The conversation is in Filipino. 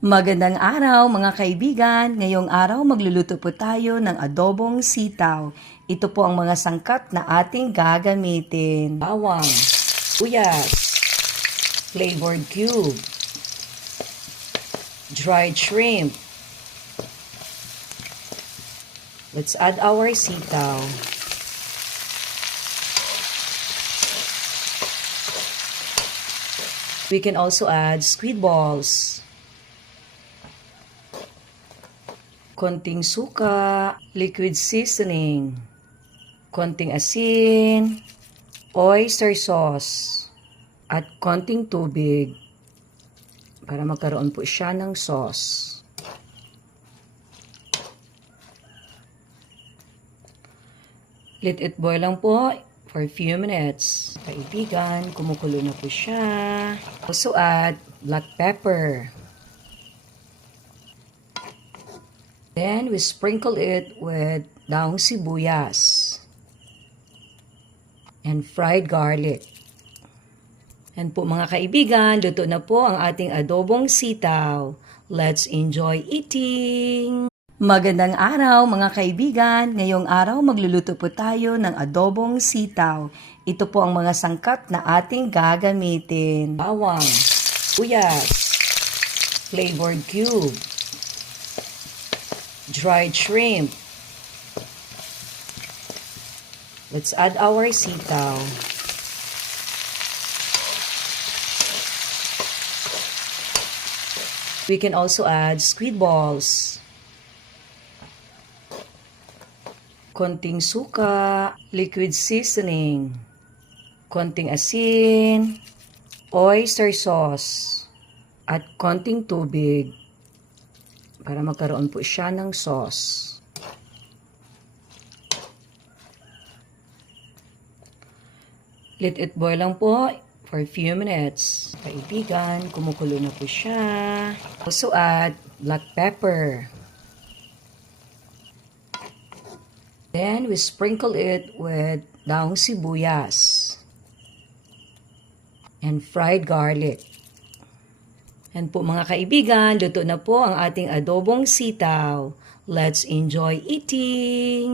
Magandang araw mga kaibigan. Ngayong araw magluluto po tayo ng adobong sitaw. Ito po ang mga sangkap na ating gagamitin. Bawang, sibuyas, flavored cube, dried shrimp. Let's add our sitaw. We can also add squid balls. Konting suka, liquid seasoning, konting asin, oyster sauce, at konting tubig para magkaroon po siya ng sauce. Let it boil lang po for a few minutes. Kaibigan, kumukulo na po siya. Also add black pepper. Then, we sprinkle it with daong sibuyas and fried garlic. And po mga kaibigan, luto na po ang ating adobong sitaw. Let's enjoy eating! Magandang araw mga kaibigan. Ngayong araw magluluto po tayo ng adobong sitaw. Ito po ang mga sangkap na ating gagamitin. Bawang, sibuyas, flavored cube, dried shrimp. Let's add our sitaw. We can also add squid balls. Konting suka, liquid seasoning, konting asin, oyster sauce, at konting tubig para magkaroon po siya ng sauce. Let it boil lang po for a few minutes. Kaibigan, kumukulo na po siya. Also add black pepper. Then we sprinkle it with daong sibuyas and fried garlic. And po mga kaibigan, luto na po ang ating adobong sitaw. Let's enjoy eating!